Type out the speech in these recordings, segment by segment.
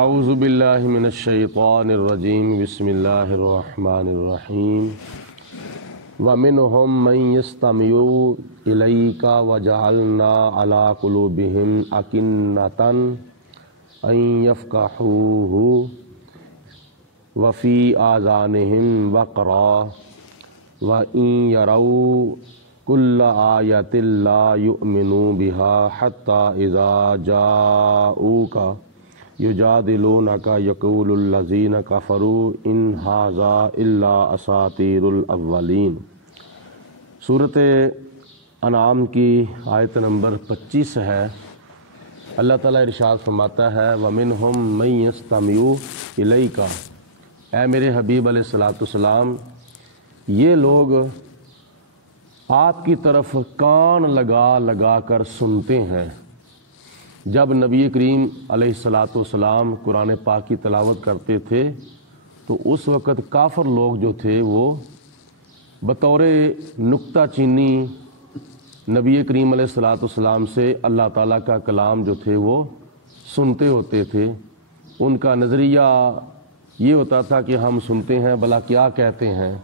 اعوذ باللہ من الشیطان الرجیم بسم اللہ الرحمن الرحیم ومنہم من یستمع الیک وجعلنا علی قلوبہم اکنۃ ان یفقہوہ وفی آذانہم وقرا وإن یروا کل آیۃ لا یؤمنوا بها حتی اذا جاؤوک یجادلونک یقول الذین کفروا ان ھذا الا اساطیر الاولین۔ سورۃ انعام کی آیت نمبر 25 ہے۔ اللہ تعالیٰ ارشاد فرماتا ہے وَمِنْهُمْ مَن يَسْتَمِعُ إِلَيْكَ، اے میرے حبیب علیہ الصلوۃ والسلام، یہ لوگ آپ کی طرف کان لگا لگا کر سنتے ہیں۔ جب نبی کریم علیہ الصلوۃ والسلام قرآن پاک کی تلاوت کرتے تھے تو اس وقت کافر لوگ جو تھے وہ بطور نکتہ چینی نبی کریم علیہ الصلوۃ والسلام سے اللہ تعالیٰ کا کلام جو تھے وہ سنتے ہوتے تھے۔ ان کا نظریہ یہ ہوتا تھا کہ ہم سنتے ہیں بھلا کیا کہتے ہیں،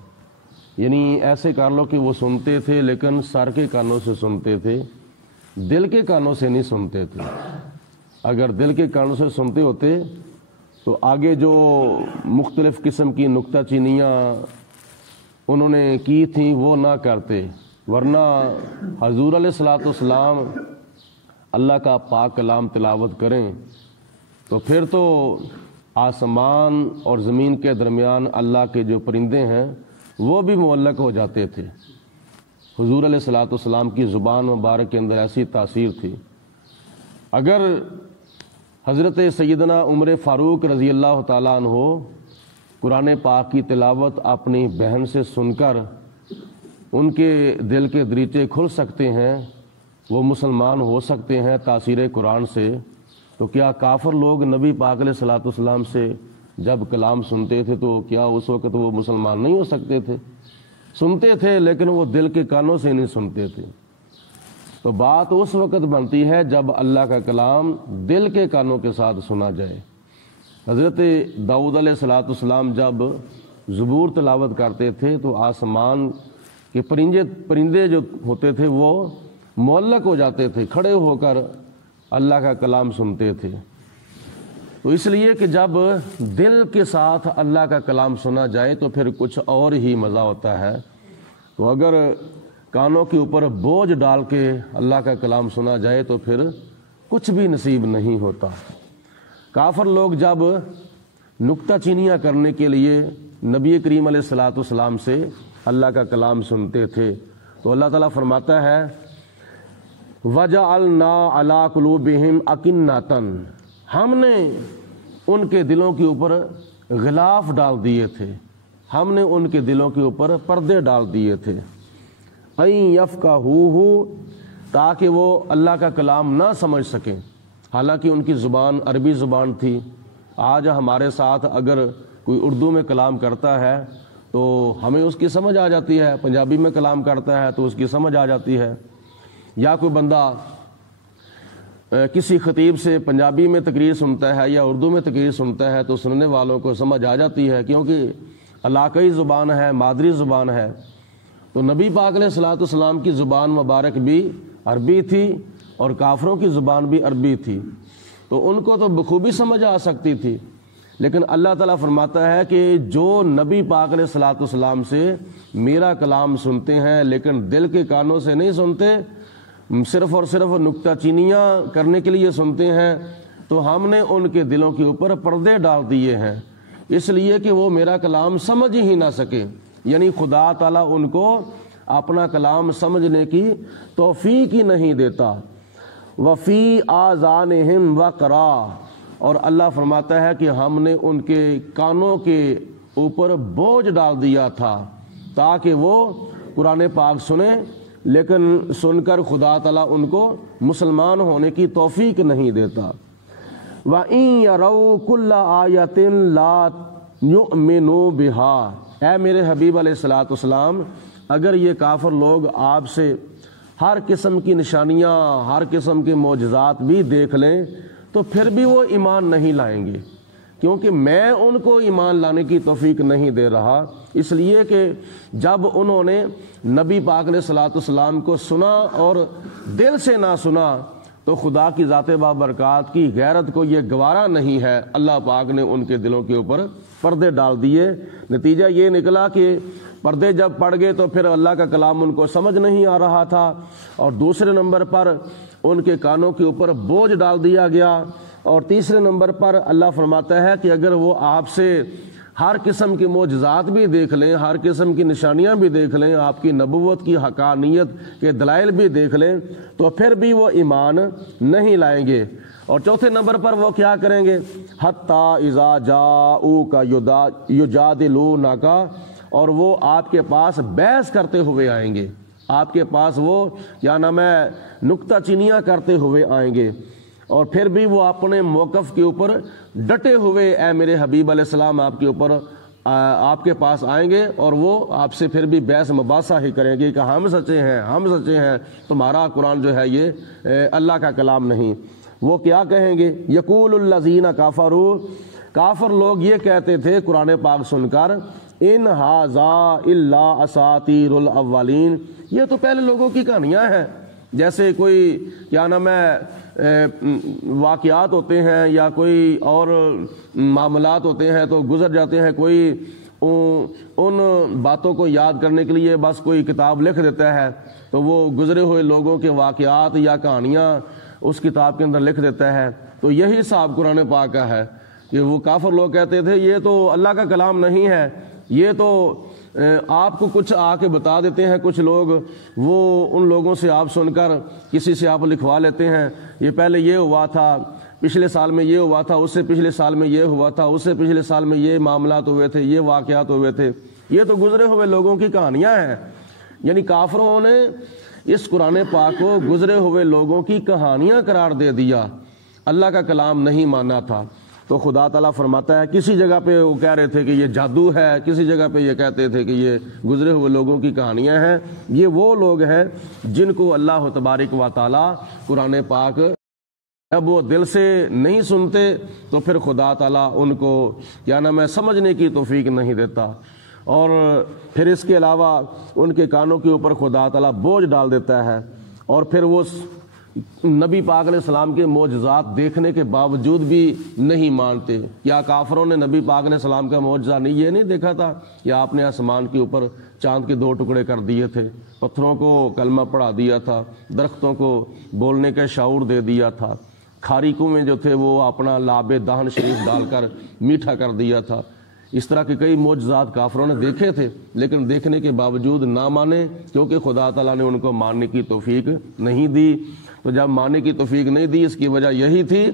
یعنی ایسے کر لو کہ وہ سنتے تھے لیکن سر کے کانوں سے سنتے تھے، دل کے کانوں سے نہیں سنتے تھے۔ اگر دل کے کانوں سے سنتے ہوتے تو آگے جو مختلف قسم کی نکتہ چینیاں انہوں نے کی تھیں وہ نہ کرتے، ورنہ حضور علیہ الصلوۃ والسلام اللہ کا پاک کلام تلاوت کریں تو پھر تو آسمان اور زمین کے درمیان اللہ کے جو پرندے ہیں وہ بھی معلق ہو جاتے تھے۔ حضور علیہ الصلوۃ والسلام کی زبان مبارک کے اندر ایسی تاثیر تھی۔ اگر حضرت سیدنا عمر فاروق رضی اللہ تعالیٰ عنہ قرآن پاک کی تلاوت اپنی بہن سے سن کر ان کے دل کے دریچے کھل سکتے ہیں، وہ مسلمان ہو سکتے ہیں تاثیر قرآن سے، تو کیا کافر لوگ نبی پاک علیہ الصلوۃ والسلام سے جب کلام سنتے تھے تو کیا اس وقت وہ مسلمان نہیں ہو سکتے تھے؟ سنتے تھے لیکن وہ دل کے کانوں سے نہیں سنتے تھے۔ تو بات اس وقت بنتی ہے جب اللہ کا کلام دل کے کانوں کے ساتھ سنا جائے۔ حضرت داؤد علیہ الصلوۃ والسلام جب زبور تلاوت کرتے تھے تو آسمان کے پرندے جو ہوتے تھے وہ معلق ہو جاتے تھے، کھڑے ہو کر اللہ کا کلام سنتے تھے۔ تو اس لیے کہ جب دل کے ساتھ اللہ کا کلام سنا جائے تو پھر کچھ اور ہی مزہ ہوتا ہے۔ تو اگر کانوں کے اوپر بوجھ ڈال کے اللہ کا کلام سنا جائے تو پھر کچھ بھی نصیب نہیں ہوتا۔ کافر لوگ جب نکتہ چینیاں کرنے کے لیے نبی کریم علیہ الصلوۃ والسلام سے اللہ کا کلام سنتے تھے تو اللہ تعالیٰ فرماتا ہے وَجَعَلْنَا عَلَىٰ قُلُوبِهِمْ أَكِنَّةً، ہم نے ان کے دلوں کے اوپر غلاف ڈال دیے تھے، ہم نے ان کے دلوں کے اوپر پردے ڈال دیے تھے، اَن يَفْقَهُوهُ، تاکہ وہ اللہ کا کلام نہ سمجھ سکیں۔ حالانکہ ان کی زبان عربی زبان تھی۔ آج ہمارے ساتھ اگر کوئی اردو میں کلام کرتا ہے تو ہمیں اس کی سمجھ آ جاتی ہے، پنجابی میں کلام کرتا ہے تو اس کی سمجھ آ جاتی ہے، یا کوئی بندہ کسی خطیب سے پنجابی میں تقریر سنتا ہے یا اردو میں تقریر سنتا ہے تو سننے والوں کو سمجھ آ جاتی ہے، کیونکہ علاقائی زبان ہے، مادری زبان ہے۔ تو نبی پاک علیہ الصلوۃ والسلام کی زبان مبارک بھی عربی تھی اور کافروں کی زبان بھی عربی تھی، تو ان کو تو بخوبی سمجھ آ سکتی تھی۔ لیکن اللہ تعالیٰ فرماتا ہے کہ جو نبی پاک علیہ الصلوۃ والسلام سے میرا کلام سنتے ہیں لیکن دل کے کانوں سے نہیں سنتے، صرف اور صرف نکتہ چینیاں کرنے کے لیے سنتے ہیں، تو ہم نے ان کے دلوں کے اوپر پردے ڈال دیے ہیں اس لیے کہ وہ میرا کلام سمجھ ہی نہ سکیں، یعنی خدا تعالیٰ ان کو اپنا کلام سمجھنے کی توفیق ہی نہیں دیتا۔ وفی آذانہم وقرا، اور اللہ فرماتا ہے کہ ہم نے ان کے کانوں کے اوپر بوجھ ڈال دیا تھا تاکہ وہ قرآن پاک سنیں، لیکن سن کر خدا تعالیٰ ان کو مسلمان ہونے کی توفیق نہیں دیتا۔ وَإِن يَرَوْا كُلَّ آیَةٍ لَا يُؤْمِنُوا بِهَا، اے میرے حبیب علیہ الصلوۃ والسلام، اگر یہ کافر لوگ آپ سے ہر قسم کی نشانیاں، ہر قسم کے معجزات بھی دیکھ لیں تو پھر بھی وہ ایمان نہیں لائیں گے۔ کیونکہ میں ان کو ایمان لانے کی توفیق نہیں دے رہا، اس لیے کہ جب انہوں نے نبی پاک علیہ الصلوۃ والسلام کو سنا اور دل سے نہ سنا تو خدا کی ذات بابرکات کی غیرت کو یہ گوارا نہیں ہے، اللہ پاک نے ان کے دلوں کے اوپر پردے ڈال دیے۔ نتیجہ یہ نکلا کہ پردے جب پڑ گئے تو پھر اللہ کا کلام ان کو سمجھ نہیں آ رہا تھا، اور دوسرے نمبر پر ان کے کانوں کے اوپر بوجھ ڈال دیا گیا، اور تیسرے نمبر پر اللہ فرماتا ہے کہ اگر وہ آپ سے ہر قسم کی معجزات بھی دیکھ لیں، ہر قسم کی نشانیاں بھی دیکھ لیں، آپ کی نبوت کی حقانیت کے دلائل بھی دیکھ لیں، تو پھر بھی وہ ایمان نہیں لائیں گے۔ اور چوتھے نمبر پر وہ کیا کریں گے؟ حتی اذا جاؤک یجادلونک، اور وہ آپ کے پاس بحث کرتے ہوئے آئیں گے، آپ کے پاس وہ کیا نام ہے نکتہ چینیاں کرتے ہوئے آئیں گے، اور پھر بھی وہ اپنے موقف کے اوپر ڈٹے ہوئے اے میرے حبیب علیہ السلام آپ کے اوپر آپ کے پاس آئیں گے، اور وہ آپ سے پھر بھی بحث مباحثہ ہی کریں گے کہ ہم سچے ہیں، ہم سچے ہیں، تمہارا قرآن جو ہے یہ اللہ کا کلام نہیں۔ وہ کیا کہیں گے؟ یقول الذین کفروا، کافر لوگ یہ کہتے تھے قرآن پاک سن کر، ان ھذا الا اساطیر الاولین، یہ تو پہلے لوگوں کی کہانیاں ہیں، جیسے کوئی کیا نام ہے واقعات ہوتے ہیں یا کوئی اور معاملات ہوتے ہیں تو گزر جاتے ہیں، کوئی ان باتوں کو یاد کرنے کے لیے بس کوئی کتاب لکھ دیتا ہے تو وہ گزرے ہوئے لوگوں کے واقعات یا کہانیاں اس کتاب کے اندر لکھ دیتا ہے۔ تو یہی حساب قرآن پاک کا ہے کہ وہ کافر لوگ کہتے تھے یہ تو اللہ کا کلام نہیں ہے، یہ تو آپ کو کچھ آ کے بتا دیتے ہیں کچھ لوگ، وہ ان لوگوں سے آپ سن کر کسی سے آپ لکھوا لیتے ہیں، یہ پہلے یہ ہوا تھا، پچھلے سال میں یہ ہوا تھا، اس سے پچھلے سال میں یہ ہوا تھا، اس سے پچھلے سال میں یہ معاملات ہوئے تھے، یہ واقعات ہوئے تھے، یہ تو گزرے ہوئے لوگوں کی کہانیاں ہیں۔ یعنی کافروں نے اس قرآن پاک کو گزرے ہوئے لوگوں کی کہانیاں قرار دے دیا، اللہ کا کلام نہیں مانا تھا۔ تو خدا تعالیٰ فرماتا ہے کسی جگہ پہ وہ کہہ رہے تھے کہ یہ جادو ہے، کسی جگہ پہ یہ کہتے تھے کہ یہ گزرے ہوئے لوگوں کی کہانیاں ہیں۔ یہ وہ لوگ ہیں جن کو اللہ تبارک و تعالیٰ قرآن پاک جب وہ دل سے نہیں سنتے تو پھر خدا تعالیٰ ان کو کیا نام ہے سمجھنے کی توفیق نہیں دیتا، اور پھر اس کے علاوہ ان کے کانوں کے اوپر خدا تعالیٰ بوجھ ڈال دیتا ہے، اور پھر وہ نبی پاک علیہ السلام کے معجزات دیکھنے کے باوجود بھی نہیں مانتے۔ کیا کافروں نے نبی پاک علیہ السلام کا معجزہ یہ نہیں دیکھا تھا کہ آپ نے آسمان کے اوپر چاند کے 2 ٹکڑے کر دیے تھے، پتھروں کو کلمہ پڑھا دیا تھا، درختوں کو بولنے کا شعور دے دیا تھا، کھاری کنویں جو تھے وہ اپنا لعاب دہن شریف ڈال کر میٹھا کر دیا تھا۔ اس طرح کے کئی معجزات کافروں نے دیکھے تھے، لیکن دیکھنے کے باوجود نہ مانے، کیونکہ خدا تعالیٰ نے ان کو ماننے کی توفیق نہیں دی۔ تو جب ماننے کی توفیق نہیں دی، اس کی وجہ یہی تھی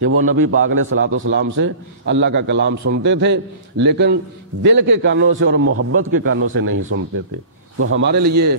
کہ وہ نبی پاک علیہ الصلوۃ والسلام سے اللہ کا کلام سنتے تھے، لیکن دل کے کانوں سے اور محبت کے کانوں سے نہیں سنتے تھے۔ تو ہمارے لیے